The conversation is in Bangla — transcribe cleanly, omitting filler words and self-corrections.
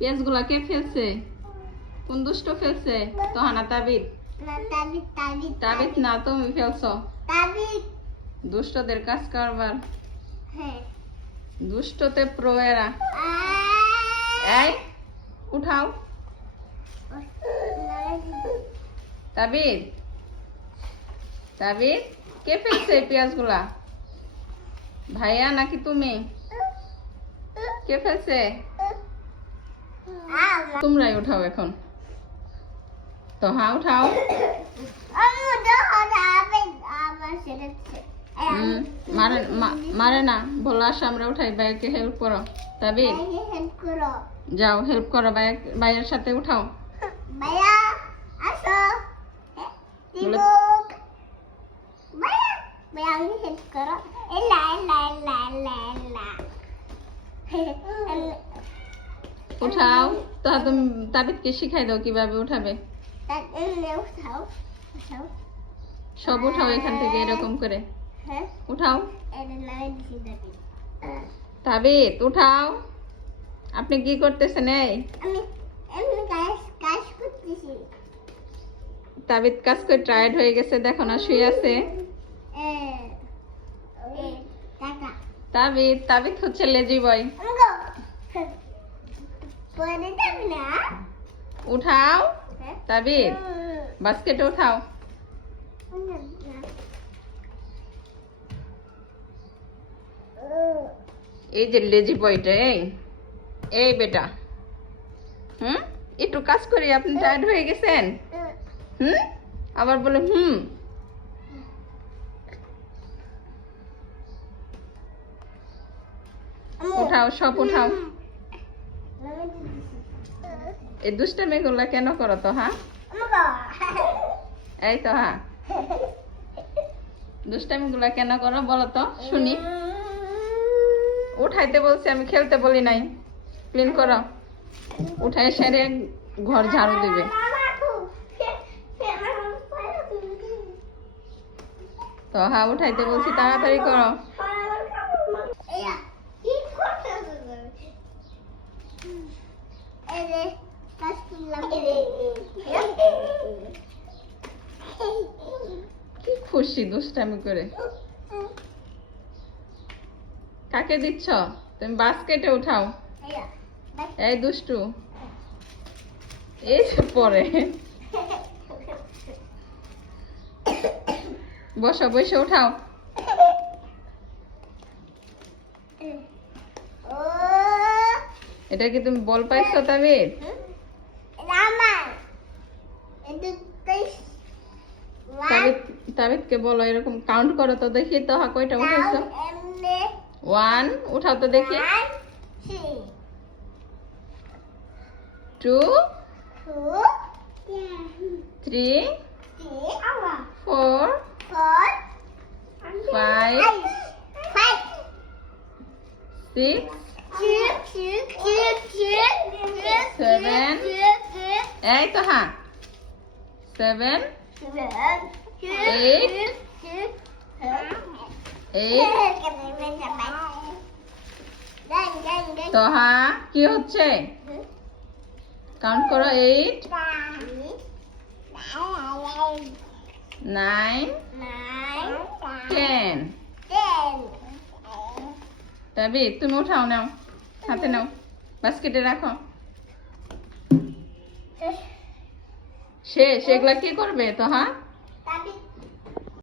পেঁয়াজগুলা কে ফেলছে? কোন দুষ্ট ফেলছে? তোহানা তাবিদ? তাবিদ না, তুমি ফেলছো। দুষ্টদের কাজ করবার। দুষ্টতে প্রো এরা। এই উঠাও। তাবিদ, তাবিদ কে ফেলছে পেঁয়াজগুলা? ভাইয়া নাকি তুমি? কে ফেলছে? তোমরাই উঠাও এখন। তো হ্যাঁ উঠাও। মারে না, বলো আসো আমরা উঠাই, ভাইয়াকে হেল্প করো। তাবিদ যাও হেল্প করো, ভাইয়ের সাথে উঠাও। উঠাও তো, তুমি তাবিদকে শিখাই দাও কিভাবে উঠাবে। সব উঠাও এখান থেকে এরকম করে। উঠাও তাবিদ, উঠাও। আপনি কি করতেছেন? এই তাবিদ কাজ করে টায়ার্ড হয়ে গেছে, দেখো না শুয়ে আছে। তাবিদ, তাবিদ হচ্ছে লেজি বয়। উঠাও তাবিদ, বাস্কেটে উঠাও। এই যে লেজি বয়টা, এই বেটা, একটু কাজ করি, আপনি টায়ার্ড হয়ে গেছেন। আবার বলে উঠাও, সব উঠাও। এই দুষ্টামি গুলা কেন করো তো? হ্যাঁ এই তো, হ্যাঁ দুষ্টামি গুলা কেন করো বলো তো শুনি। উঠাইতে বলছি আমি, খেলতে বলি নাই। ক্লিন করো, উঠাই সেরে ঘর ঝাড়ু দিবে। তো হ্যাঁ উঠাইতে বলছি, তাড়াতাড়ি করো। কি খুশি দুষ্টামি করে। কাকে দিচ্ছ তুমি? বাস্কেটে উঠাও। এই দুষ্টু, এই পরে বসো, বসে উঠাও। এটা কি তুমি বল পাইছো তাবিদ? তাবিদকে বলো এরকম কাউন্ট করো তো দেখি তো, কয়টা উঠেছো? 1 উঠাও তো দেখি। 2 3 4 5 6 7 এই তো, হ্যাঁ 7 8 তো হ্যাঁ কি হচ্ছে? কাউন্ট করো। 8 9 10। তবে তুমি উঠাও, নাও হাতে নাও, বাস্কেটে রাখো। শেষ। এগুলা কি করবে তো? হ্যাঁ